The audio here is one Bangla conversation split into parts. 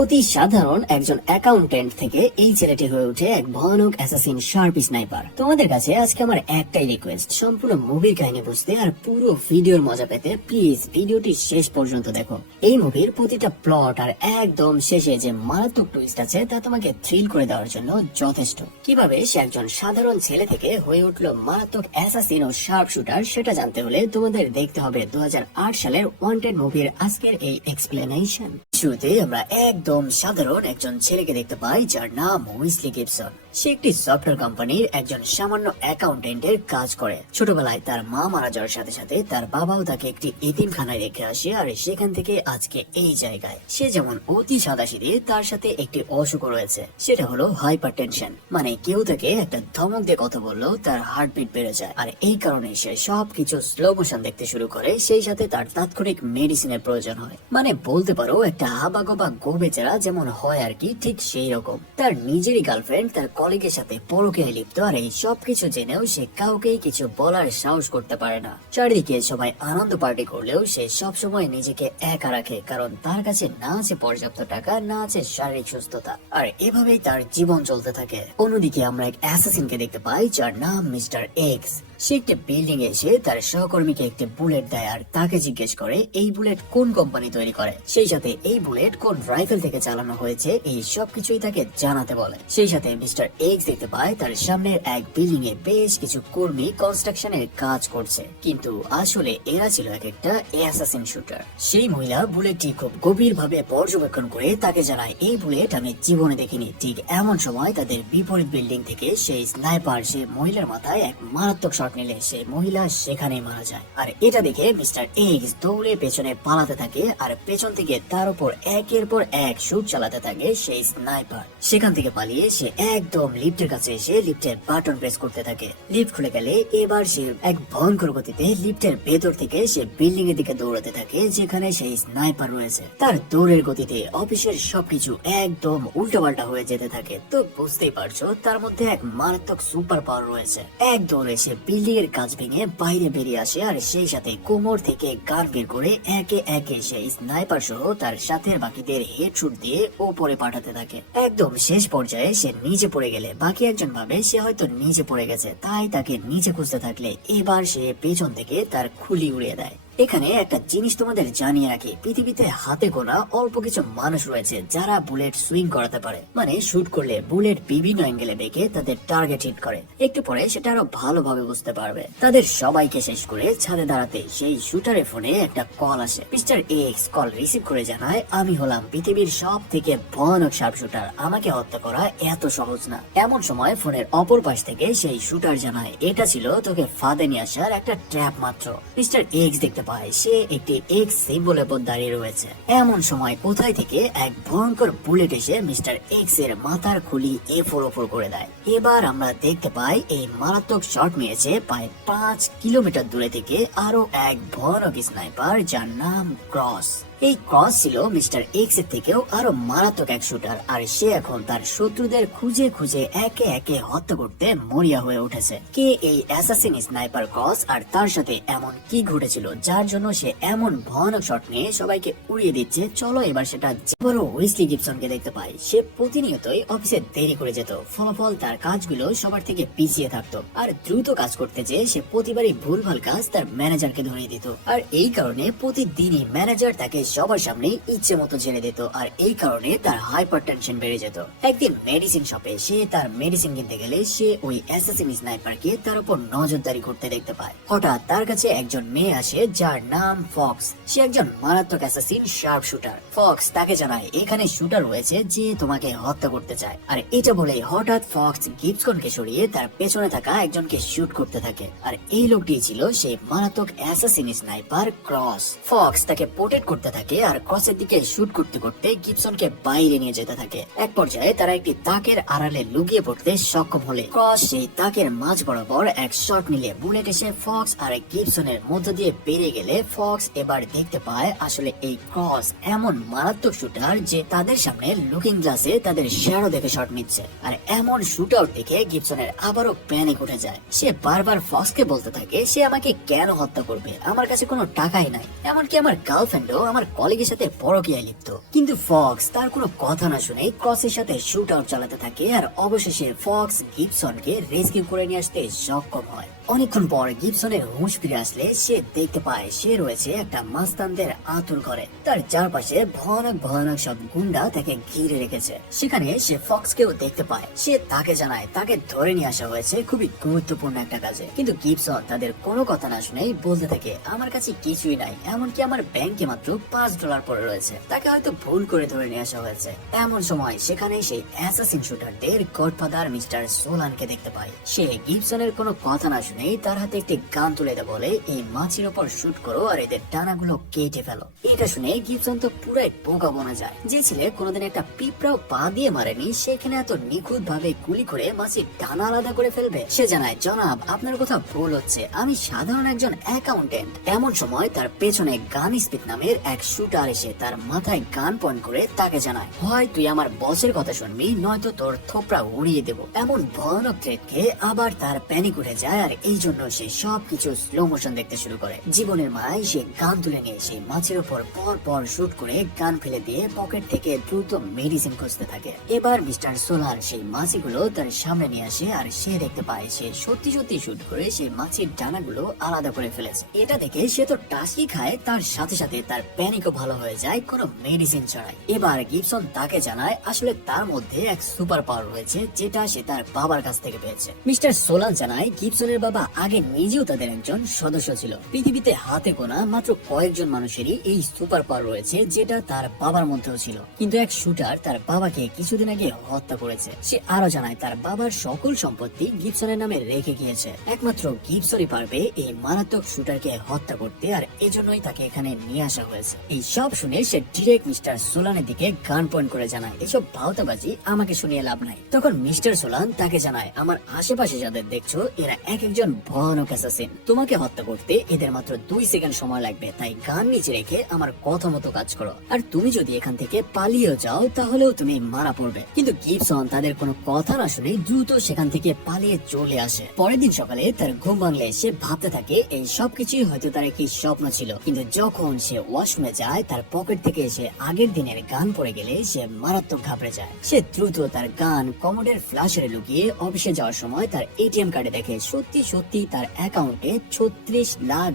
অতি সাধারণ একজন অ্যাকাউন্টেন্ট থেকে এই ছেলেটি হয়ে ওঠে এক ভয়ানক অ্যাসাসিন শার্প স্নাইপার। তোমাদের কাছে আজকে আমার একটাই রিকোয়েস্ট, সম্পূর্ণ মুভির কাহিনী বুঝতে আর পুরো ভিডিওর মজা পেতে প্লিজ ভিডিওটি শেষ পর্যন্ত দেখো। এই মুভির প্রতিটা প্লট আর একদম শেষে যে মারাত্মক টুইস্ট আছে তা তোমাকে থ্রিল করে দেওয়ার জন্য যথেষ্ট। কিভাবে সে একজন সাধারণ ছেলে থেকে হয়ে উঠলো মারাত্মক অ্যাসাসিন ও শার্প শুটার সেটা জানতে হলে তোমাদের দেখতে হবে 2008 সালের ওয়ান্টেড মুভির আজকের এই এক্সপ্লেনেশন। শুরুতে আমরা একদম সাধারণ একজন ছেলেকে দেখতে পাই যার নাম উইসলি গিবসন। সে একটি সফটওয়্যার কোম্পানির একজন সামান্য অ্যাকাউন্টেন্টের কাজ করে। ছোটবেলায় তার মা মারা যাওয়ার সাথে সাথে তার বাবাও তাকে একটি এতিমখানায় রেখে আসে, আর সেখান থেকে আজকে এই জায়গায়। সে যেমন অতি সাদাসিধে, তার সাথে একটি অসুখ রয়েছে, সেটা হলো হাইপার টেনশন। মানে কেউ তাকে একটা ধমক দিয়ে কথা বললেও তার হার্টবিট বেড়ে যায়, আর এই কারণে সে সবকিছু স্লো মোশন দেখতে শুরু করে। সেই সাথে তার তাৎক্ষণিক মেডিসিনের প্রয়োজন হয়। মানে বলতে পারো একটা হাবাগোবা গো বেচারা যেমন হয় আর কি, ঠিক সেই রকম। তার নিজেরই গার্লফ্রেন্ড তার কলিগের সাথে পরকীয়ায় লিপ্ত, আর এই সবকিছু জেনেও সে কাউকেই কিছু বলার সাহস করতে পারে না। চারিদিকে সবাই আনন্দ পার্টি করলেও সে সব সময় নিজেকে একা রাখে, কারণ তার কাছে না আছে পর্যাপ্ত টাকা, না আছে শারীরিক সুস্থতা। আর এভাবেই তার জীবন চলতে থাকে। অন্যদিকে আমরা এক অ্যাসাসিনকে দেখতে পাই যার নাম মিস্টার এক্স। সে একটা বিল্ডিং এ এসে তার সহকর্মীকে একটি বুলেট দেয়, আর তাকে জিজ্ঞেস করে এই বুলেট কোন কোম্পানি তৈরি করে, সেই সাথে এই বুলেট কোন রাইফেল থেকে চালানো হয়েছে, এই সবকিছুই তাকে জানাতে বলে। সেই সাথে মিস্টার এক্স দেখতে পায় তার সামনের এক বিল্ডিং এ বেশ কিছু কর্মী কনস্ট্রাকশনের কাজ করছে, কিন্তু আসলে এরা ছিল এক একটা অ্যাসাসিন শুটার। সেই মহিলা বুলেটটি খুব গভীর ভাবে পর্যবেক্ষণ করে তাকে জানায় এই বুলেট আমি জীবনে দেখিনি। ঠিক এমন সময় তাদের বিপরীত বিল্ডিং থেকে সেই স্নাইপার সে মহিলার মাথায় এক মারাত্মক শট নিলে সেই মহিলা সেখানেই মারা যায়। আর এটা দেখে মিস্টার এক্স দৌড়ে পেছনে পালাতে থাকে, আর পেছন থেকে তার উপর একের পর এক শুট চালাতে থাকে সেই স্নাইপার। সেখান থেকে পালিয়ে সে একদম লিফটের কাছে এসে লিফটের বাটন প্রেস করতে থাকে। লিফট খুলে গেলে এবার সে এক ভয়ঙ্কর গতিতে লিফটের ভেতর থেকে সে বিল্ডিং এর দিকে দৌড়াতে থাকে যেখানে সেই স্নাইপার রয়েছে। তার দৌড়ের গতিতে অফিসের সবকিছু একদম উল্টোপাল্টা হয়ে যেতে থাকে। তো বুঝতেই পারছো তার মধ্যে এক মারাত্মক সুপার পাওয়ার রয়েছে। এক দৌড়ে সে বিল্ডিং এর কাজ ভেঙে বাইরে বেরিয়ে আসে, আর সেই সাথে কোমর থেকে গান বের করে একে একে সেই স্নাইপার সহ তার সাথে বাকিদের হেডশুট দিয়ে ওপরে পাঠাতে থাকে। একদম শেষ পর্যায়ে সে নিচে পড়ে গেলে বাকি একজন ভাবে সে হয়তো নিচে পড়ে গেছে, তাই তাকে নিচে খুঁজতে থাকলে এবার সে পেছন থেকে তার খুলি উড়িয়ে দেয়। এখানে একটা জিনিস তোমাদের জানিয়ে রাখি, পৃথিবীতে হাতে গোনা অল্প কিছু মানুষ রয়েছে যারা বুলেট সুইং করাতে পারে। মানে শুট করলে বুলেট বিভিন্ন অ্যাঙ্গেলে বেঁকে তাদের টার্গেট হিট করে। একটু পরে সেটা আরো ভালোভাবে বুঝতে পারবে। তাদের সবাইকে শেষ করে ছাদে দাঁড়াতে সেই শুটারের ফোনে একটা কল আসে। মিস্টার এক্স কল রিসিভ করে জানায় আমি হলাম পৃথিবীর সব থেকে ভয়ানক শার্প শুটার, আমাকে হত্যা করা এত সহজ না। এমন সময় ফোনের অপর পাশ থেকে সেই শুটার জানায় এটা ছিল তোকে ফাঁদে নিয়ে আসার একটা ট্র্যাপ মাত্র। মিস্টার এক্স দেখতে পায় সে একটি এক্স সিম্বলের উপর দাঁড়িয়ে রয়েছে। এমন সময় কোথায় থেকে এক ভয়ঙ্কর বুলেট এসে মিস্টার এক্স এর মাথার খুলি এফোর ওপর করে দেয়। এবার আমরা দেখতে পাই এই মারাত্মক শট মেরেছে প্রায় 5 কিলোমিটার দূরে থেকে আরো এক ভয়ানক স্নাইপার যার নাম ক্রস। এই ক্রস ছিল মিস্টার এক্স এর থেকেও আরো মারাত্মক এক শুটার, আর সে এখন তার শত্রুদের খুঁজে খুঁজে একে একে হত্যা করতে মরিয়া হয়ে উঠেছে। কে এই অ্যাসাসিন স্নাইপার ক্রস, আর তার সাথে এমন কি ঘটেছিল যার জন্য সে এমন ভয়ানক শট নিয়ে সবাইকে উড়িয়ে দিচ্ছে, চলো এবার সেটা। বড় উইসলি গিবসনকে দেখতে পাই সে প্রতিনিয়তই অফিসে দেরি করে যেত, ফলাফল তার কাজগুলো সবার থেকে পিছিয়ে থাকতো, আর দ্রুত কাজ করতে যেয়ে সে প্রতিবারই ভুলভাল কাজ তার ম্যানেজারকে ধরিয়ে দিত। আর এই কারণে প্রতিদিনই ম্যানেজার তাকে সবার সামনে ইচ্ছে মতো ছেড়ে দিত, আর এই কারণে তার হাইপার টেনশন বেড়ে যেত। একদিন মেডিসিন শপে সে তার মেডিসিন কিনতে গেলে সে ওই অ্যাসাসিন স্নাইপারকে তার উপর নজরদারি করতে দেখতে পায়। হঠাৎ তার কাছে একজন মেয়ে আসে যার নাম ফক্স। সে একজন মারাত্মক অ্যাসাসিন শার্প শুটার। ফক্স তাকে জানায় এখানে শুটার রয়েছে যে তোমাকে হত্যা করতে চায়, আর এটা বলে হঠাৎ ফক্স গিবসনকে সরিয়ে তার পেছনে থাকা একজনকে শুট করতে থাকে, আর এই লোকটি ছিল সেই মারাত্মক অ্যাসাসিন স্নাইপার ক্রস। ফক্স তাকে প্রোটেক্ট করতে থাকে, আর ক্রসের দিকে শুট করতে করতে গিবসনকে বাইরে নিয়ে যেতে থাকে। এক পর্যায়ে তারা একটি তাকের আড়ালে লুকিয়ে পড়তে সক্ষম হলে ক্রস সেই তাকের মাঝ বরাবর এক শট নিলে বুলেট এসে ফক্স আর গিবসনের মধ্য দিয়ে পেরিয়ে গেলে ফক্স এবার দেখতে পায় আসলে এই ক্রস এমন মারাত্মক শুটার যে তাদের সামনে লুকিং গ্লাসে তাদের শ্যাডো দেখে শট নিচ্ছে। আর এমন শুট আউট দেখে গিবসনের আবারও প্যানিক উঠে যায়। সে বারবার ফক্সকে বলতে থাকে সে আমাকে কেন হত্যা করবে, আমার কাছে কোনো টাকাই নাই, এমনকি আমার গার্লফ্রেন্ডও আমার কলিগের সাথে পরকীয়ায় লিপ্ত। কিন্তু ফক্স তার কোনো কথা না শুনে ক্রসের সাথে শুট আউট চালাতে থাকে আর অবশেষে ফক্স গিবসনকে রেস্কিউ করে নিয়ে আসতে সক্ষম হয়। অনেকক্ষণ পর গিবসনের হুঁশ ফিরে আসলে সে দেখতে পায় সে রয়েছে একটা মাস্তানদের আতুর ঘরে। তার চারপাশে ভয়ানক ভয়ানক সব গুন্ডা তাকে ঘিরে রেখেছে। সেখানে সে ফক্সকেও দেখতে পায়। সে তাকে জানায় তাকে ধরে নিয়ে আসা হয়েছে খুবই গুরুত্বপূর্ণ একটা কাজে। কিন্তু গিবসন তাদের কোনো কথা না শুনেই বলতে থাকে, আমার কাছে কিছুই নাই, এমনকি আমার ব্যাংকে মাত্র $5 পড়ে রয়েছে, তাকে হয়তো ভুল করে ধরে নিয়ে আসা হয়েছে। এমন সময় সেখানে সেই অ্যাসাসিন শুটারদের গডফাদার মিস্টার সোলানকে দেখতে পায়। সে গিবসনের কোনো কথা না শুনে তার হাতে একটি গান তুলে দেয়, বলে এই মাছির ওপর শুট করো আর এদের ডানাগুলো কেটে ফেলো। এটা শুনে গিবসন তো পুরাই বোকা বনে যায়। যে ছেলে কোনোদিন একটা পিঁপড়াও পা দিয়ে মারেনি, সেখানে এত নিখুঁত ভাবে গুলি করে মাছির ডানা আলাদা করে ফেলবে। সে জানায়, জনাব আপনার কথা ভুল হচ্ছে, আমি সাধারণ একজন অ্যাকাউন্টেন্ট। এমন সময় তার পেছনে গান স্পিক নামের এক শুটার এসে তার মাথায় গান পয়েন্ট করে তাকে জানায়, হয় তুই আমার বসের কথা শুনবি, নয়তো তোর থোপড়া উড়িয়ে দেবো। এমন ভয়ানক থ্রেটকে আবার তার প্যানিক উঠে যায় আর এই জন্য সে সবকিছু স্লো মোশন দেখতে শুরু করে। জীবনের মায় সে গান তুলে নিয়ে সেই মাছের উপর পর পর শুট করে গান ফেলে দিয়ে পকেট থেকে দ্রুত মেডিসিন খুঁজতে থাকে। এবার মিস্টার সোলার সেই মাছিগুলো তার সামনে নিয়ে আসে আর সে দেখতে পায় সে সত্যি সত্যি শুট করে সেই মাছির ডানাগুলো আলাদা করে ফেলেছে। এটা দেখে সে তো টাসি খায়, তার সাথে সাথে তার প্যানিকও ভালো হয়ে যায় কোনো মেডিসিন ছাড়াই। এবার গিবসন তাকে জানায় আসলে তার মধ্যে এক সুপার পাওয়ার রয়েছে যেটা সে তার বাবার কাছ থেকে পেয়েছে। মিস্টার সোলান জানায় গিবসনের বাবা আগে নিজেও তাদের একজন সদস্য ছিল। পৃথিবীতে হাতে গোনা মাত্র কয়েকজন মানুষেরই এই সুপার পাওয়ার রয়েছে যেটা তার বাবার মধ্যেও ছিল। কিন্তু এক শুটার তার বাবাকে কিছুদিন আগে হত্যা করেছে। সে আরো জানায় তার বাবার সকল সম্পত্তি গিবসনের নামে রেখে গিয়েছে। একমাত্র গিবসনই পারবে এই মারাত্মক শুটারকে হত্যা করতে, আর এজন্যই তাকে এখানে নিয়ে আসা হয়েছে। এই সব শুনে সে ডিরেক্ট মিস্টার সোলানের দিকে গান পয়েন্ট করে জানায়, এসব ভাওতাবাজি আমাকে শুনিয়ে লাভ নাই। তখন মিস্টার সোলান তাকে জানায়, আমার আশেপাশে যাদের দেখছো এরা এক একজন ভয়ানক অ্যাসাসিন। তোমাকে হত্যা করতে এদের মাত্র 2 সেকেন্ড সময় লাগবে, তাই গান নিচে রেখে আমার কথা মতো কাজ করো। আর তুমি যদি এখান থেকে পালিয়েও যাও তাহলেও তুমি মারা পড়বে। কিন্তু গিবসন তাদের কোনো কথা না শুনে দ্রুত সেখান থেকে পালিয়ে চলে আসে। পরের দিন সকালে তার ঘুম ভাঙলে সে ভাবতে থাকে এই সবকিছুই হয়তো তার একটি স্বপ্ন ছিল। কিন্তু যখন সে ওয়াশরুমে যায় তার পকেট থেকে সে আগের দিনের গান পড়ে গেলে সে মারাত্মক ঘাবড়ে যায়। সে দ্রুত তার গান কমোডের ফ্ল্যাশে লুকিয়ে অফিসে যাওয়ার সময় তার এটিএম কার্ডে দেখে সত্যি সত্যি তার অ্যাকাউন্টে $36 লাখ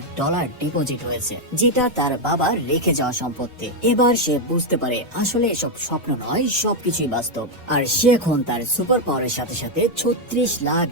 ডিপোজিট হয়েছে, যেটা তার বাবার রেখে যাওয়া সম্পত্তি। এবার সে বুঝতে পারে আসলে এসব স্বপ্ন নয়, সবকিছুই বাস্তব। আর সে এখন তার সুপার পাওয়ারের সাথে সাথে $36 লাখ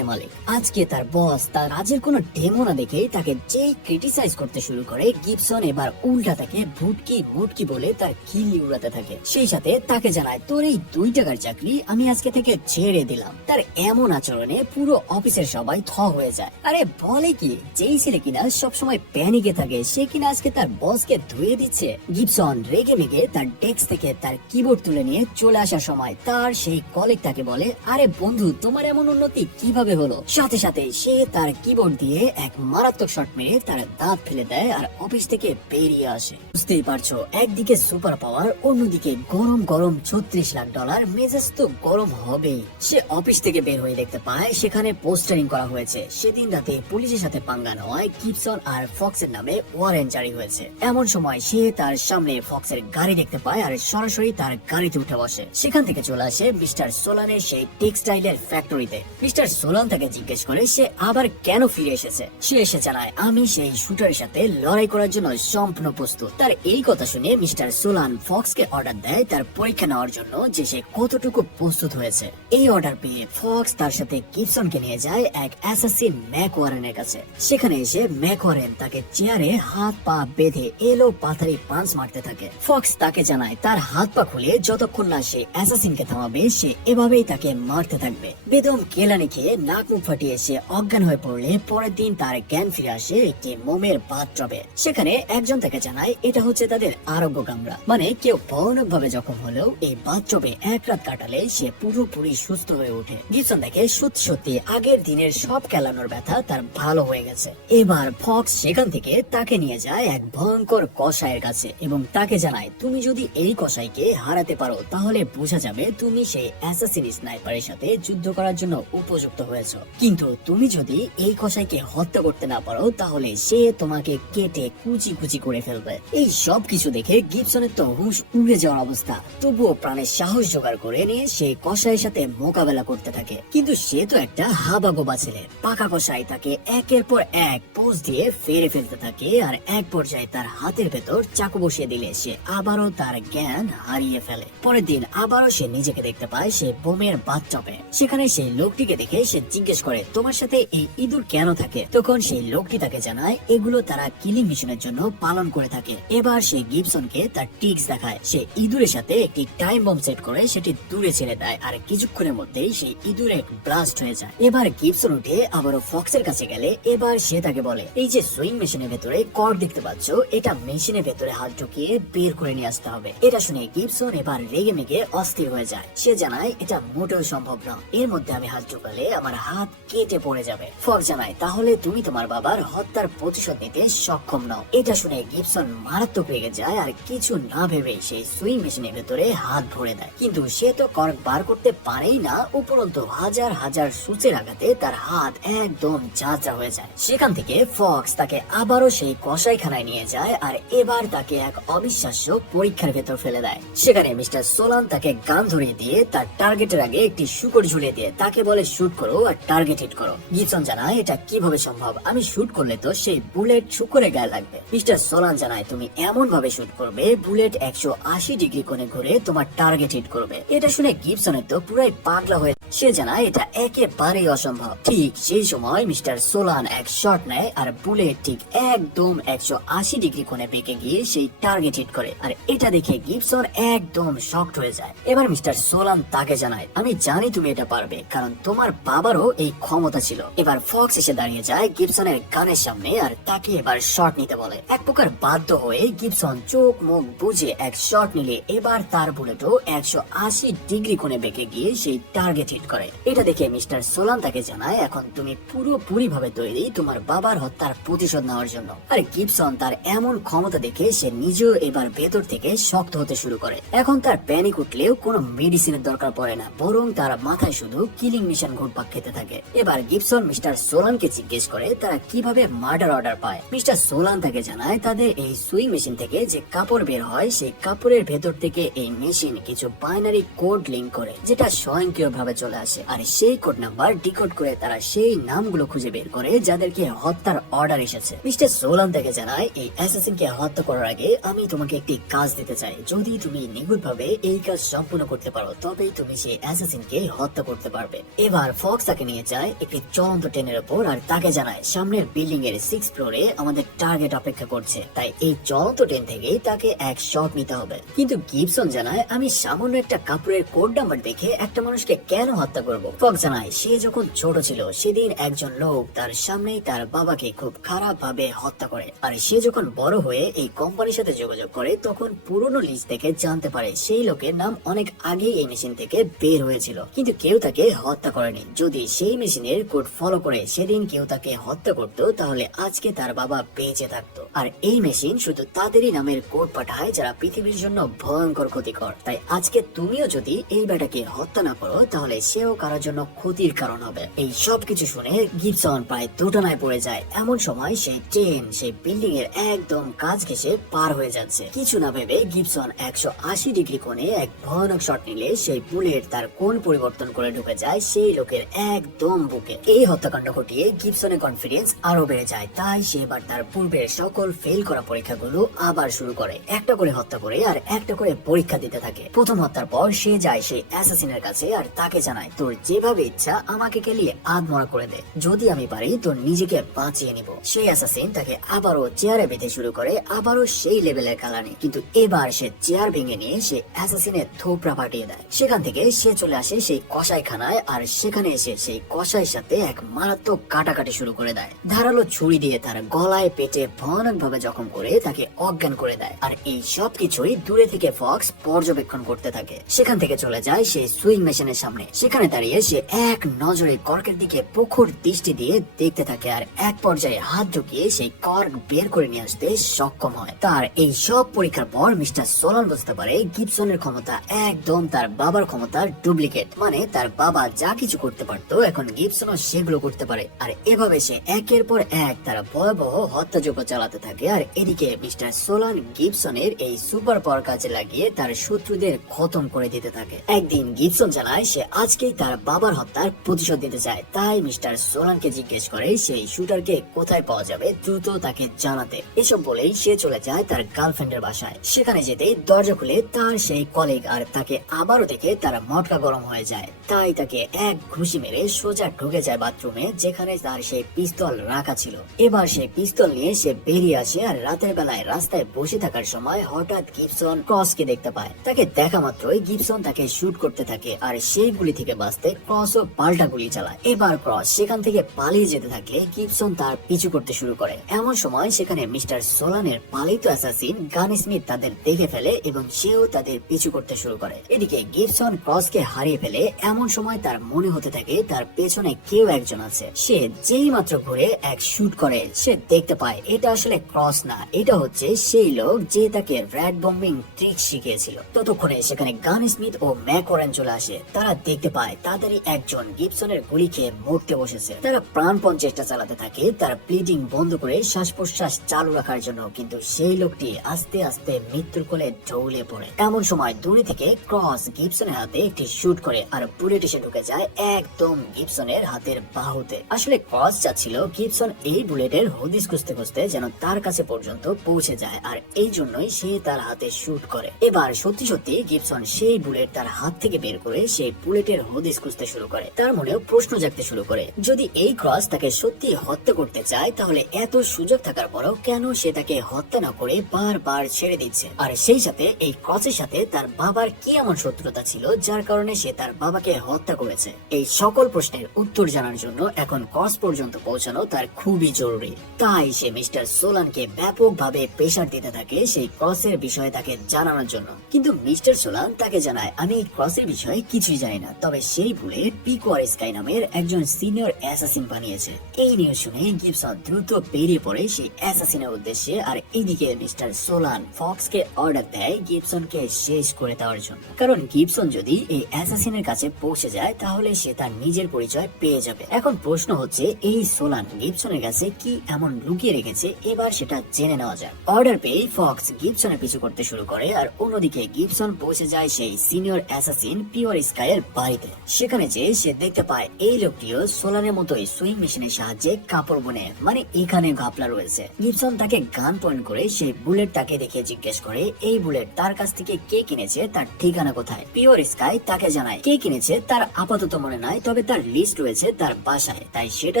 মালিক। আজকে তার বস তার কাজের কোনো ডেমো না দেখে তাকে যে ক্রিটিসাইজ করতে শুরু করে, গিবসন এবার উল্টা তাকে ভুটকি ভুটকি বলে তার খিলি উড়াতে থাকে। সেই সাথে তাকে জানায়, তোর এই $2 চাকরি আমি আজকে থেকে ছেড়ে দিলাম। তার এমন আচরণে পুরো অফিসের সবাই থ হয়ে যায়। আরে বলে কি, যেই ছেলে কিনা সবসময় প্যানিকে থাকে সে কিনা আজকে তার বসকে ধুয়ে দিচ্ছে। গিবসন রেগে মেগে তার ডেস্ক থেকে তার কিবোর্ড তুলে নিয়ে চলে আসার সময় তার সেই কলিগ তাকে বলে, আরে বন্ধু তোমার এমন উন্নতি কিভাবে হলো? সাথে সাথে সে তার কিবোর্ড দিয়ে এক মারাত্মক শট মেরে তার দাঁত ফেলে দেয় আর অফিস থেকে বেরিয়ে আসে। বুঝতেই পারছো, একদিকে সুপার পাওয়ার, অন্যদিকে গরম গরম $36 লাখ। মেজাজ তো গরম হবেই। সে অফিস থেকে বের হয়ে দেখতে পায় সেখানে পোস্টারিং করা হয়েছে সেদিন রাতে পুলিশের সাথে পাঙ্গা নেওয়ায় গিবসন আর ফক্সের নামে ওয়ারেন্ট জারি হয়েছে। এমন সময় সে তার সামনে ফক্সের গাড়ি দেখতে পায় আর সরাসরি তার গাড়িতে উঠে বসে। সেখান থেকে চলে আসে মিস্টার সোলানের সেই টেক্সটাইলের ফ্যাক্টরিতে। মিস্টার সোলান তাকে জিজ্ঞেস করে সে আবার কেন ফিরে এসেছে। সে এসে জানায়, আমি সেই শুটারের সাথে লড়াই করার জন্য সম্পূর্ণ প্রস্তুত। তার এই কথা শুনে মিস্টার সোলান ফক্সকে অর্ডার দেয় তার পরীক্ষা নেওয়ার জন্য যে সে কতটুকু প্রস্তুত হয়েছে। এই অর্ডার পেয়ে ফক্স তার সাথে গিবসনকে নিয়ে যায় এক অ্যাসাসিন ম্যাক ওয়ারেনের কাছে। সেখানে এসে ম্যাক ওয়ারেন তাকে চেয়ারে হাত পা বেঁধে এলো পাথারি পাঞ্চ মারতে থাকে। ফক্স তাকে জানায় তার হাত পা খুলে যতক্ষণ না সে অ্যাসাসিনকে থামাবে সে এভাবেই তাকে মারতে থাকবে। বেদম কেলানি খেয়ে নাক মুখ ফাটিয়ে সে অজ্ঞান হয়ে পড়লে পরের দিন তার জ্ঞান ফিরে আসে একটি মোমের বাথটবে। সেখানে একজন তাকে জানায় এটা হচ্ছে তাদের আরোগ্য কামরা, মানে কেউ ভয়ানক ভাবে জখম হলেও এই বাথটবে এক রাত কাটালে সে পুরোপুরি সুস্থ হয়ে ওঠে। গিবসন দেখে সত্যি সত্যি আগের দিনের সব এলানোর ব্যথা তার ভালো হয়ে গেছে। এবার ফক্স সেখান থেকে তাকে নিয়ে যায় এক ভয়ঙ্কর কসাইয়ের কাছে এবং তাকে জানায়, তুমি যদি এই কসাইকে হারাতে পারো তাহলে বোঝা যাবে তুমি সেই অ্যাসাসিন স্নাইপারের সাথে যুদ্ধ করার জন্য উপযুক্ত হয়েছো। কিন্তু তুমি যদি এই কসাইকে হত্যা করতে না পারো তাহলে সে তোমাকে কেটে কুচি কুচি করে ফেলবে। এই সব কিছু দেখে গিবসনের তো হুঁশ উড়ে যাওয়ার অবস্থা। তবুও প্রাণের সাহস জোগাড় করে নিয়ে সে কসাইয়ের সাথে মোকাবেলা করতে থাকে। কিন্তু সে তো একটা হাবাগোবা ছেলে। পাকা কসাই তাকে একের পর এক পোজ দিয়ে ফেরে ফেলতে থাকে আর এক পর্যায়ে তার হাতের ভেতর চাকু বসিয়ে দিলে সে আবারও তার জ্ঞান হারিয়ে ফেলে। পরের দিন আবারও সে নিজেকে দেখতে পায় সে বোমের বাথটবে। সেখানে সেই লোকটিকে দেখে সে জিজ্ঞেস করে, তোমার সাথে এই ইঁদুর কেন থাকে? তখন সেই লোকটি তাকে জানায় এগুলো তারা কিলিং মিশনের জন্য পালন করে থাকে। এবার সে গিবসনকে তার টিক্স দেখায়। সে ইঁদুরের সাথে একটি টাইম বম সেট করে সেটি দূরে ছেড়ে দেয় আর কিছুক্ষণের মধ্যেই সেই ইঁদুরে ব্লাস্ট হয়ে যায়। এবার গিবসন উঠে আবারও ফক্সের কাছে গেলে এবার সে তাকে বলে, এই যে সুইং মেশিনের ভেতরে কর্ড দেখতে পাচ্ছ, এটা মেশিনের ভেতরে হাত ঢুকিয়ে বের করে নিয়ে আসতে হবে। এটা শুনে গিবসন এবার রেগে মেগে অস্থির হয়ে যায়। সে জানায় এটা মোটেও সম্ভব না, এর মধ্যে আমি হাত ঢুকালে আমার হাত কেটে পড়ে যাবে। ফক্স জানায়, তাহলে তুমি তোমার বাবার হত্যার প্রতিশোধ নিতে সক্ষম নও। এটা শুনে গিবসন মারাত্মক রেগে যায় আর কিছু না ভেবে সেই সুইং মেশিনের ভেতরে হাত ভরে দেয়। কিন্তু সে তো কর্ক বার করতে পারেই না, উপরন্তু হাজার হাজার সূচের আঘাতে তার হাত একদম ঝাঁঝরা হয়ে যায়। সেখান থেকে ফক্স তাকে আবারও সেই কসাইখানায় নিয়ে যায় আর এবার তাকে এক অবিশ্বাস্য পরীক্ষার ভেতর ফেলে দেয়। সেখানে মিস্টার সোলান তাকে গান ধরিয়ে দিয়ে তার টার্গেটের আগে একটি শুকর ঝুলিয়ে দিয়ে তাকে বলে শুট করো আর টার্গেট হিট করো। গিবসন জানায় এটা কিভাবে সম্ভব, আমি শুট করলে তো সেই বুলেট শুকরের গায়ে লাগবে। মিস্টার সোলান জানায় তুমি এমন ভাবে শুট করবে বুলেট 180 ডিগ্রি কোণে ঘুরে তোমার টার্গেট হিট করবে। এটা শুনে গিবসনের তো পুরাই পাগলা হয়ে সে জানায় এটা একেবারেই অসম্ভব। ঠিক সেই সময় মিস্টার সোলান এক শট নেয় আর বুলেট ঠিক একদম 180 ডিগ্রি কোণে বেঁকে গিয়ে সেই টার্গেট হিট করে আর এটা দেখে গিবসন একদম শকড হয়ে যায়। এবার মিস্টার সোলান তাকে জানায়, আমি জানি তুমি এটা পারবে কারণ তোমার বাবারও এই ক্ষমতা ছিল। এবার ফক্স এসে দাঁড়িয়ে যায় গিবসনের গানের সামনে আর তাকে এবার শট নিতে বলে। এক প্রকার বাধ্য হয়ে গিবসন চোখ মুখ বুঝে এক শট নিলে এবার তার বুলেটও 180 ডিগ্রি কোণে বেঁকে গিয়ে সেই টার্গেট হিট করে। এটা দেখে মিস্টার সোলান তাকে জানায়, এখন তুমি পুরোপুরি ভাবে তৈরি তোমার বাবার হত্যার প্রতিশোধ নেওয়ার জন্য। আর গিবসন তার এমন ক্ষমতা দেখে সে নিজেও এবার ভেতর থেকে শক্ত হতে শুরু করে। এখন তার প্যানিক উঠলেও কোনো মেডিসিনের দরকার পড়ে না, বরং তার মাথায় শুধু কিলিং মিশন ঘুরপাক খেতে থাকে। এবার গিবসন মিস্টার সোলানকে জিজ্ঞেস করে তারা কিভাবে মার্ডার অর্ডার পায়। মিস্টার সোলান তাকে জানায় তাদের এই সুইং মেশিন থেকে যে কাপড় বের হয় সেই কাপড়ের ভেতর থেকে এই মেশিন কিছু বাইনারি কোড লিঙ্ক করে যেটা স্বয়ংক্রিয়ভাবে চলে আসে আর সেই কোড নাম্বার ডিকোড করে তারা সেই নামগুলো খুঁজে বের করে যাদেরকে হত্যার অর্ডার এসেছে। মিস্টার সোলান তাকে জানায় এই অ্যাসাসিনকে হত্যা করার আগে আমি তোমাকে একটি কাজ দিতে চাই, যদি তুমি নিখুঁতভাবে এই কাজ সম্পূর্ণ করতে পারো তবেই তুমি সেই অ্যাসাসিনকে হত্যা করতে পারবে। এবার ফক্স তাকে নিয়ে যায় একটি চলন্ত ট্রেনের উপর আর তাকে জানায় সামনের বিল্ডিং এর 6th ফ্লোরে আমাদের টার্গেট অপেক্ষা করছে, তাই এই চলন্ত ট্রেন থেকেই তাকে এক শট নিতে হবে। কিন্তু গিবসন জানায় আমি সামান্য একটা কাপড়ের কোড নাম্বার দেখে একটা মানুষকে কেন হত্যা করব। ফক্স জানায় সে যখন ছোট ছিল সেদিন একজন লোক তার সামনেই তার বাবাকে খুব খারাপ ভাবে হত্যা করে আর সে যখন বড় হয়ে এই কোম্পানির সাথে যোগাযোগ করে তখন পুরনো লিস্ট থেকে জানতে পারে সেই লোকের নাম অনেক আগেই এই মেশিন থেকে বের হয়েছিল, কিন্তু কেউ তাকে হত্যা করেনি। যদি সেই মেশিনের কোড ফলো করে সেদিন কেউ তাকে হত্যা করত তাহলে আজকে তার বাবা বেঁচে থাকতো। আর এই মেশিন শুধু তাদেরই নামের কোড পাঠায় যারা পৃথিবীর জন্য ভয়ঙ্কর ক্ষতিকর। তাই আজকে তুমিও যদি এই বেটাকে হত্যা না করো তাহলে সেও কারোর জন্য ক্ষতির কারণ হবে। এই সব কিছু শুনে গিবসন প্রায় দোটানায় পড়ে যায়। এমন সময় সেই ট্রেন সেই বিল্ডিং এর একদম কাজ ঘেঁষে পার হয়ে যাচ্ছে। কিছু না ভেবে গিবসন 180 ডিগ্রি কোণে এক ভয়ানক শট নিলে সেই বুলেট তার কোণ পরিবর্তন করে ঢুকে যায় সেই লোকের একদম বুকে। এই হত্যাকাণ্ড ঘটিয়ে গিবসনের কনফিডেন্স আরো বেড়ে যায়, তাই সে এবার তার পূর্বের সকল ফেল করা পরীক্ষাগুলো আবার শুরু করে। একটা করে হত্যা করে আর একটা করে পরীক্ষা দিতে থাকে। প্রথম হত্যার পর সে যায় সেই অ্যাসাসিনের কাছে আর তাকে জানায় তোর যেভাবে ইচ্ছা আমাকে কেলিয়ে আধমরা করে দে, যদি আমি পারি তোর নিজেকে বাঁচিয়ে নিব। সেই অ্যাসাসিন তাকে আবারও চেয়ারে বেঁধে শুরু করে আবারও সেই লেভেলের কালানি, কিন্তু এবার সে চেয়ার ভেঙে নিয়ে সে অ্যাসাসিনের থোপড়া ফাটিয়ে দেয়। সেখান থেকে সে চলে আসে সেই কসাইখানায় আর সেখানে এসে সেই কসাইয়ের সাথে এক মারাত্মক কাটাকাটি শুরু করে দেয়। ধারালো ছুরি দিয়ে তার গলায় পেটে ভয়ানক ভাবে জখম করে তাকে অজ্ঞান করে দেয়। আর এই সব কিছুই দূরে থেকে ফক্স পর্যবেক্ষণ করতে থাকে। সেখান থেকে চলে যায় সেই সুইং মেশিনের সামনে। সেখানে দাঁড়িয়ে সে এক নজরে কর্কের দিকে প্রখর দৃষ্টি দিয়ে দেখতে থাকে আর এক পর্যায়ে হাত ঢুকিয়ে সেই কর্ক বের করে নিয়ে আসতে সক্ষম হয়। তার এই সব পরীক্ষার পর মিস্টার সোলান বুঝতে পারে গিবসনের ক্ষমতা একদম তার বাবার ক্ষমতার ডুপ্লিকেট, মানে তার বাবা যা কিছু করতে পারতো এখন গিবসনও সেগুলো করতে পারে। আর এভাবে সে একের পর এক তার ভয়াবহ হত্যাযজ্ঞ চালাতে থাকে। আর এদিকে মিস্টার সোলান গিবসনের এই সুপার পাওয়ার কাজে লাগিয়ে তার শত্রুদের খতম করে দিতে থাকে। একদিন গিবসন জানায় সে আজকেই তার বাবার হত্যার প্রতিশোধ দিতে চায়, তাই মিস্টার সোলানকে জিজ্ঞেস করে সেই শুটারকে কোথায় পাওয়া যাবে দ্রুত তাকে জানাতে। এসব বলেই সে চলে যায় তার গার্লফ্রেন্ডের বাসায়। সেখানে যেতেই দরজা খুলে তার সেই কলিগ আর তাকে আবারও দেখে তার মটকা গরম হয়ে যায়, তাই তাকে এক ঘুষি মেরে সোজা ঢুকে যায় বাথরুমে যেখানে তার সেই পিস্তল রাখা ছিল। এবার সেই পিস্তল নিয়ে সে বেরিয়ে আসে আর রাতের বেলায় রাস্তায় বসে থাকার সময় হঠাৎ গিবসন ক্রসকে দেখতে পায়। তাকে দেখা মাত্রই গিবসন তাকে শুট করতে থাকে আর সেই গুলি থেকে বাঁচতে ক্রসও পাল্টা গুলি চালায়। এবার ক্রস সেখান থেকে পালিয়ে যেতে থাকলে গিবসন তার পিছু করতে শুরু করে। এমন সময় সেখানে মিস্টার সোলানের পালিত অ্যাসাসিন গান স্মিথ তাদের দেখে ফেলে এবং সেও তাদের পিছু করতে শুরু করে। এদিকে গিবসন ক্রসকে হারিয়ে ফেলে। এমন সময় তার মনে হতে থাকে তার পেছনে কেউ একজন আছে। সে যেই মাত্র ঘুরে এক শুট করে সে দেখতে পায় এটা আসলে ক্রস না, এটা হচ্ছে সেই লোক যে তাকে র্যাট বম্বিং ট্রিক শিখিয়েছিল। ততক্ষণে সেখানে গান স্মিথ ও ম্যাকওরেন চলে আসে। তারা দেখতে পায় তাদেরই একজন গিবসনের গুলি খেয়ে মরতে বসেছে। তারা প্রাণপণ চেষ্টা চালাতে থাকে তার ব্লিডিং বন্ধ করে শ্বাস প্রশ্বাস চালু রাখার জন্য, কিন্তু সেই লোকটি আস্তে আস্তে মৃত্যুর কোলে ঢলে পড়ে। এমন সময় দূরে থেকে ক্রস গিবসনের হাতে একটি শুট করে আর বুলেট এসে ঢুকে যায় একদম গিবসনের হাতের বাহুতে। আসলে ক্রস চাচ্ছিল গিবসন এই বুলেটের হদিস খুঁজতে খুঁজতে যেন তার কাছে পর্যন্ত পৌঁছে যায়, আর এই জন্যই সে তার হাতে শুট করে। এবার সত্যি সত্যি গিবসন সেই বুলেট তার হাত থেকে বের করে সেই বুলেটের হদিস খুঁজতে শুরু করে। তার মনেও প্রশ্ন জাগতে শুরু করে, যদি এই ক্রস তাকে সত্যি হত্যা করতে চায় তাহলে এত সুযোগ থাকার পরও কেন সে তাকে হত্যা না করে বারবার ছেড়ে দিচ্ছে। আর সেই সাথে এই ক্রসের সাথে তার বাবার কি এমন শত্রুতা ছিল যার কারণে সে তার বাবাকে হত্যা করেছে। এই সকল প্রশ্নের উত্তর জানার জন্য এখন ক্রস পর্যন্ত পৌঁছানো তার খুবই জরুরি। তাই সে মিস্টার সোলানকে ব্যাপকভাবে প্রেসার দিতে থাকে সেই ক্রসের বিষয়ে তাকে জানানোর জন্য। কিন্তু মিস্টার সোলান তাকে জানায়, আমি এই ক্রসের বিষয়ে কিছুই জানি না, তবে সেই ভুলে পিকোয়ার স্কাই নামের একজন সিনিয়র অ্যাসাসিন বানিয়েছে। এই নিউজ শুনে গিবসন দ্রুত বেরিয়ে পড়ে সেই অ্যাসাসিনের উদ্দেশ্যে। আর এইদিকে মিস্টার সোলান ফক্সকে অর্ডার দেয় গিবসনকে শেষ করে দেওয়ার জন্য, কারণ গিবসন যদি এই অ্যাসাসিনের কাছে পৌঁছে যায় তাহলে সে তার নিজের পরিচয় পেয়ে যাবে। এখন প্রশ্ন হচ্ছে এই সোলান গিবসনের কাছে কি এমন লুকিয়ে রেখেছে, এবার সেটা জেনে নেওয়া যায়। অর্ডার পেয়ে ফক্স গিবসনের পিছু করতে শুরু করে আর অন্যদিকে গিবসন পৌঁছে যায় সেই সিনিয়র অ্যাসাসিন পিওর স্কাইয়ের বাড়িতে। সেখানে যে সে দেখতে পায় এই লোকটিও সোলানের মতোই সুইং মেশিনের সাহায্যে কাপড় বোনে, মানে এখানে ঘাপলা রয়েছে। গিবসন তাকে গান পয়েন্ট করে সেই বুলেট তাকে দেখে জিজ্ঞেস করে এই বুলেট তার কাছ থেকে কে কিনেছে, তার ঠিকানা কোথায়। পিওর স্কাই তাকে জানায় কে কিনেছে তার আপাতত মনে নাই, তবে তার লিস্ট রয়েছে তার বাসায়, তাই সেটা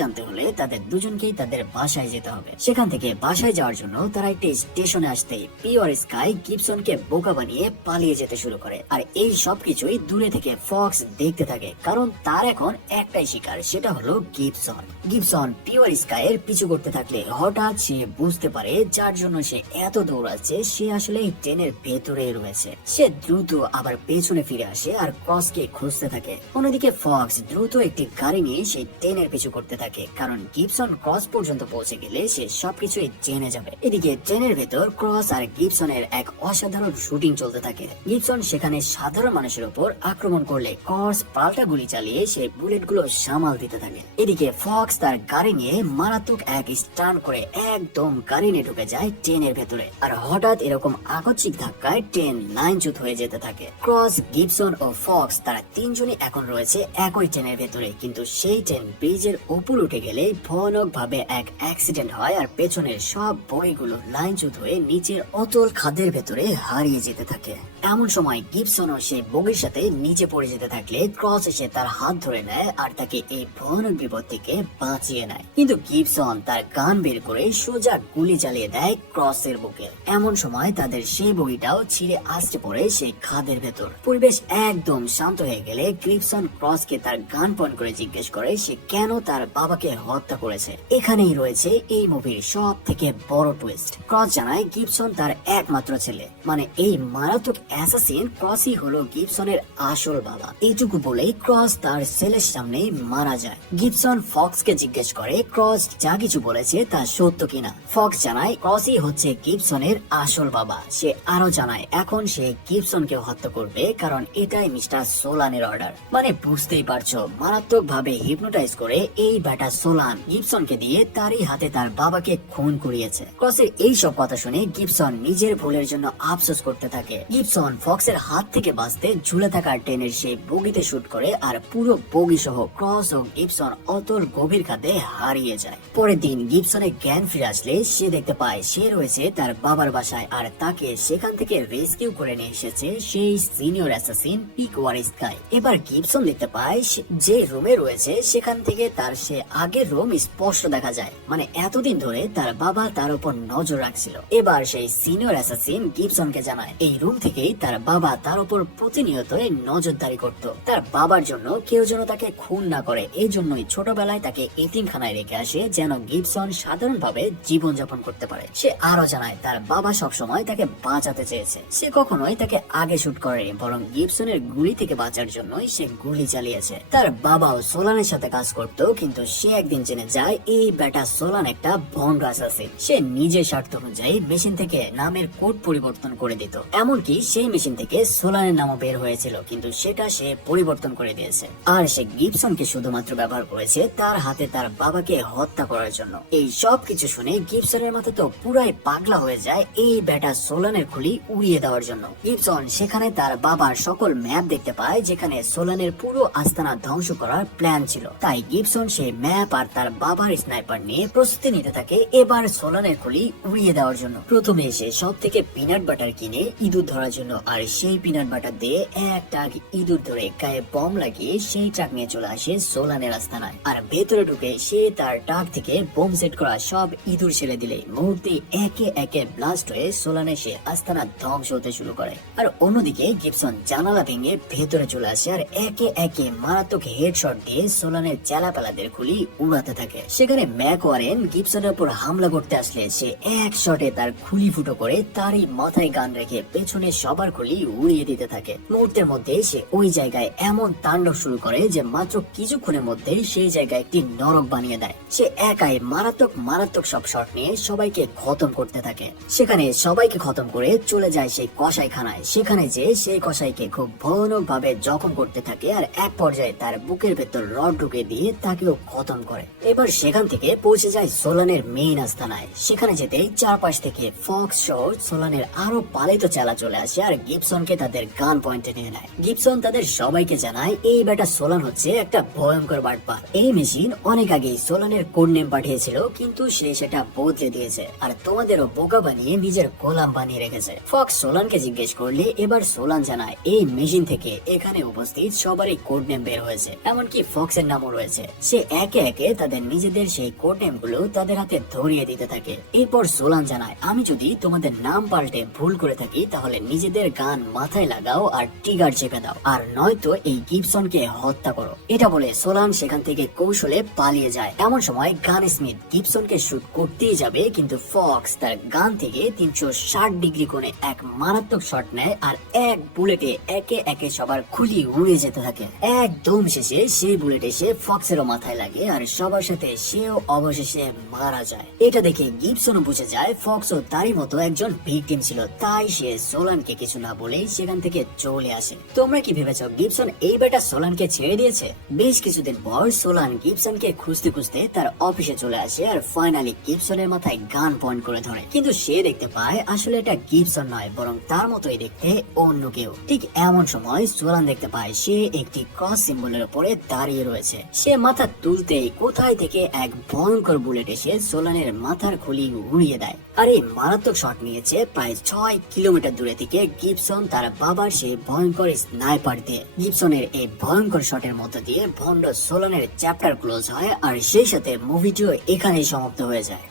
জানতে হলে তাদের দুজনকেই তাদের বাসায় যেতে হবে। সেখান থেকে বাসায় যাওয়ার জন্য তারা একটি স্টেশনে আসতেই পিওর স্কাই গিবসনকে বোকা বানিয়ে পালিয়ে যেতে শুরু করে। আর এই সবকিছুই দূরে থেকে ফক্স দেখতে থাকে, কারণ তার এখন একটাই শিকার, সেটা হলো গিবসন। গিবসন পিওর স্কাইয়ের পিছু করতে থাকলে হঠাৎ সে বুঝতে পারে যার জন্য সে এত দৌড়াচ্ছে সে আসলে এই ট্রেনের ভেতরে রয়েছে। সে দ্রুত আবার পেছনে ফিরে আসে আর ক্রসকে খুঁজতে থাকে। অন্যদিকে ফক্স দ্রুত একটি গাড়ি নিয়ে সেই ট্রেনের পিছু করতে থাকে, কারণ গিবসন ক্রস পর্যন্ত পৌঁছে গেলে সে সবকিছুই জেনে যাবে। এদিকে ট্রেনের ভেতর ক্রস আর গিবসনের এক অসাধারণ শুটিং চলতে থাকে। গিবসন সেখানে সাধারণ মানুষের উপর আক্রমণ করলে ক্রস পাল্টা গুলি চালিয়ে সেই বুলেট গুলো সামাল দিতে থাকে। এদিকে ফক্স তার গাড়ি নিয়ে মারাত্মক এক স্টান্ট করে একদম গাড়ি নিয়ে ঢুকে যায় ট্রেনের ভেতরে। আর হঠাৎ এরকম আকস্মিক ধাক্কায় ট্রেন লাইনচ্যুত হয়ে যেতে থাকে। ক্রস, গিবসন ও ফক্স তারা তিনজনই এখন রয়েছে একই ট্রেনের ভেতরে, কিন্তু সেই ট্রেন ব্রিজের উপর উঠে গেলে ভয়ানক ভাবে এক অ্যাক্সিডেন্ট হয় আর পেছনের সব বগিগুলো লাইনচ্যুত হয়ে নিচের অতল খাদের ভেতরে হারিয়ে যেতে থাকে। এমন সময় গিবসনও সেই বগির সাথে নিচে পড়ে যেতে থাকলে ক্রস এসে তার হাত ধরে নেয় আর তাকে এই ভয়ানক বিপদ থেকে বাঁচিয়ে নেয়। কিন্তু গিবসন তার গান বের করে সোজা গুলি চালিয়ে দেয় ক্রসের বুকে। এমন সময় তাদের সেই বগিটাও ছিঁড়ে আসতে পড়ে সেই খাদের ভেতর। পরিবেশ একদম শান্ত হয়ে গেলে গিবসন ক্রসকে তার গান পয়েন্ট করে জিজ্ঞেস করে সে কেন তার বাবাকে হত্যা করেছে। এখানেই রয়েছে এই মুভির সব থেকে বড় টুইস্ট। ক্রস জানায় গিবসন তার একমাত্র ছেলে, মানে এই মারাত্মক অ্যাসাসিন ক্রসই হলো গিবসনের আসল বাবা। এইটুকু এইটুকু বলেই ক্রস তার সেলের সামনে মারা যায়। গিবসন ফক্সকে জিজ্ঞেস করে ক্রস যা কিছু বলেছে তা সত্য কিনা। ফক্স জানায় ক্রসই হচ্ছে গিবসনের আসল বাবা। সে আরো জানায় এখন সে গিবসনকে হত্যা করবে কারণ এটাই মিস্টার সোলানের অর্ডার। মানে বুঝতেই পারছো, মারাত্মক ভাবে হিপনোটাইজ করে এই ব্যাটা সোলান গিবসনকে দিয়ে তারই হাতে তার বাবাকে খুন করিয়েছে। ক্রসের এই সব কথা শুনে গিবসন নিজের ভুলের জন্য আফসোস করতে থাকে। গিবসন ফক্সের হাত থেকে বাঁচতে ঝুলে থাকা ট্রেনের সেই বগিতে শুট করে আর পুরো বগি সহ ক্রস ও গিবসন অতল গভীর খাদে হারিয়ে যায়। পরের দিন গিবসনের জ্ঞান ফিরে আসলে সে দেখতে পায় সে রয়েছে তার বাবার বাসায় আর তাকে সেখান থেকে রেস্কিউ করে নিয়ে এসেছে সেই সিনিয়র অ্যাসাসিন পিকওয়ার স্কাই। এবার গিবসন দেখতে পায় যে রুমে রয়েছে সেখান থেকে তার সে আগের রুম স্পষ্ট দেখা যায়। মানে এতদিন ধরে তার বাবা তার উপর নজর রাখছিল। এবার সেই সিনিয়র অ্যাসাসিন গিবসনকে জানায় এই রুম থেকেই তার বাবা তার উপর প্রতিনিয়ত নজরদারি করত। তার বাবার জন্য কেউ যেন তাকে খুন না করে, এই জন্যই ছোটবেলায় তাকে এতিমখানায় রেখে আসে যেন গিবসন সাধারণভাবে জীবনযাপন করতে পারে। সে আরো জানায় তার বাবা সবসময় তাকে বাঁচাতে চেয়েছে, সে কখনোই তাকে আগে শুট করেনি, বরং গিবসনের গুলি থেকে বাঁচার জন্যই সে গুলি চালিয়েছে। তার বাবাও সোলানের সাথে কাজ করত, কিন্তু সে একদিন জেনে যায় এই বেটা সোলান একটা ভন্ড অ্যাসাসিন। সে নিজের স্বার্থ অনুযায়ী মেশিন থেকে নামের কোড পরিবর্তন করে দিত, এমনকি সেই মেশিন থেকে সোলানের নামও বের হয়েছিল, কিন্তু সেটা সে পরিবর্তন করে দিয়েছে। আর সে গিবসনকে শুধুমাত্র ব্যবহার করেছে তার হাতে তার বাবাকে হত্যা করার জন্য। এই সব কিছু শুনে গিবসনের মাথা তো পুরাই পাগলা হয়ে যায় এই বেটা সোলানের খুলি উড়িয়ে দেওয়ার জন্য। গিবসন সেখানে তার বাবার সকল ম্যাপ দেখতে পায় যেখানে সোলানের পুরো আস্তানা ধ্বংস করার প্ল্যান ছিল। তাই গিবসন সেই ম্যাপ আর তার বাবার স্নাইপার নিয়ে প্রস্তুতি নিতে থাকে এবার সোলানের খুলি উড়িয়ে দেওয়ার জন্য। প্রথমে এসে সব থেকে পিনাট বাটার কিনে ইঁদুর ধরার জন্য, আর সেই পিনাট বাটার দিয়ে এক ট্রাক ইঁদুর ধরে গায়ে বম লাগিয়ে সেই ট্রাক নিয়ে চলে আসে সোলানের আস্তানায়। আর ভেতরে ঢুকে সে তার ট্রাক থেকে বোম সেট করা সব ইঁদুর ছেড়ে দিলে মুহূর্তে একে একে ব্লাস্ট হয়ে সোলানে সে আস্তানা ধ্বংস হতে শুরু করে। আর অন্যদিকে গিবসন জানালা ভেঙে ভেতরে চলে আসে আর একে একে মারাত্মক হেডশট দিয়ে সোলানের চেলাপেলাদের খুলি উড়াতে থাকে। সেখানে ম্যাক ওয়ারেন গিবসনের উপর হামলা করতে আসলে সে এক শটে তার খুলি ফুটো করে তারই মাথায় গান রেখে পেছনে সবার খুলি উড়িয়ে দিতে থাকে। মুহূর্তের মধ্যে সে ওই জায়গায় এমন তাণ্ডব শুরু করে যে মাত্র কিছুক্ষণের মধ্যে সেই জায়গায় একটি নরক বানিয়ে দেয়। সে একাই মারাত্মক সব শট নিয়ে সবাইকে খতম করতে থাকে। সেখানে সবাইকে খতম করে চলে যায় সেই কসাইখানায়। সেখানে যে সেই কসাইকে খুব ভয়ানক ভাবে জখম করতে থাকে আর এক পর্যায়ে তার বুকের ভেতর রড ঢুকে দিয়ে তাকেও খতম করে। এবার সেখান থেকে পৌঁছে যায় সোলানের মেইন আস্তানায়। সেখানে যেতেই চারপাশ থেকে ফক্স সহ সোলানের আরো পালিত চেলা চলে আসে আর গিবসনকে তাদের গান পয়েন্টে নিয়ে নেয়। গিবসন তাদের সবাইকে জানায় এই বেটা সোলান হচ্ছে একটা ভয়ঙ্কর বাটপার। এই মেশিন অনেক আগেই সোলানের কোড নেম পাঠিয়েছিল, কিন্তু সে সেটা বদলে দিয়েছে আর তোমাদেরও বোকা বানিয়ে নিজের গোলাম বানিয়ে রেখেছে। ফক্স সোলানকে জিজ্ঞেস করলে এবার সোলান জানায় এই মেশিন থেকে এখানে উপস্থিত সবারই কোড নেম বের হয়েছে, এমনকি ফক্সের নামও রয়েছে। সে একে একে তাদের নিজেদের সেই কোড নেম গুলো তাদের হাতে ধরিয়ে দিতে থাকে। এরপর সোলান জানায় আমি যদি তোমাদের নাম পাল্টে ভুল করে থাকি তাহলে নিজেদের গান মাথায় লাগাও আর ট্রিগার চেপে দাও, আর নয়তো এই গিবসনকে হত্যা করো। এটা বলে সোলান সেখান থেকে কৌশলে পালিয়ে যায়। এমন সময় গান স্মিথ গিবসনকে শুট করতেই যাবে, কিন্তু ফক্স তার গান থেকে 360 ডিগ্রি কোণে এক মারাত্মক শট নেয় আর এক বুলেটে একে একে সবার খুলি উড়ে যেতে থাকে। একদম শেষে সেই বুলেট এসে ফক্সেরও মাথায় লাগে আর সবার সাথে সেও অবশেষে মারা যায়। এটা দেখে গিবসনও বুঝে যায় ফক্সও তারই মতো একজন ভিকটিম ছিল, তাই সে সোলানকে কিছু না বলেই সেখান থেকে চলে আসে। তোমরা কি ভেবেছো গিবসন এই বেটা সোলানকে ছেড়ে দিয়েছে? বেশ কিছুদিন পর সোলান গিবসনকে খুঁজতে খুঁজতে তার অফিসে চলে আসে আর ফাইনালি গিবসনের মাথায় গান পয়েন্ট করে ধরে, কিন্তু সে দেখতে পায় আসলে এটা গিবসন নয় বরং তার মতোই দেখতে অন্য কেউ। ঠিক এমন সময় সোলান দেখতে পায় সে একটি ক্রস সিম্বলের উপরে দাঁড়িয়ে রয়েছে। সে মাথা তুলতেই কোথায় থেকে এক ভয়ঙ্কর বুলেট এসে সোলানের মাথার খুলি উড়িয়ে দেয়। আর এই মারাত্মক শট নিয়েছে প্রায় 6 কিলোমিটার দূরে থেকে গিবসন তার বাবার সেই ভয়ঙ্কর স্নাইপার দিয়ে। গিবসনের এই ভয়ঙ্কর শটের মধ্য দিয়ে ভন্ড সোলানের চ্যাপ্টার ক্লোজ হয় আর সেই সাথে মুভিটিও এখানেই সমাপ্ত হয়ে যায়।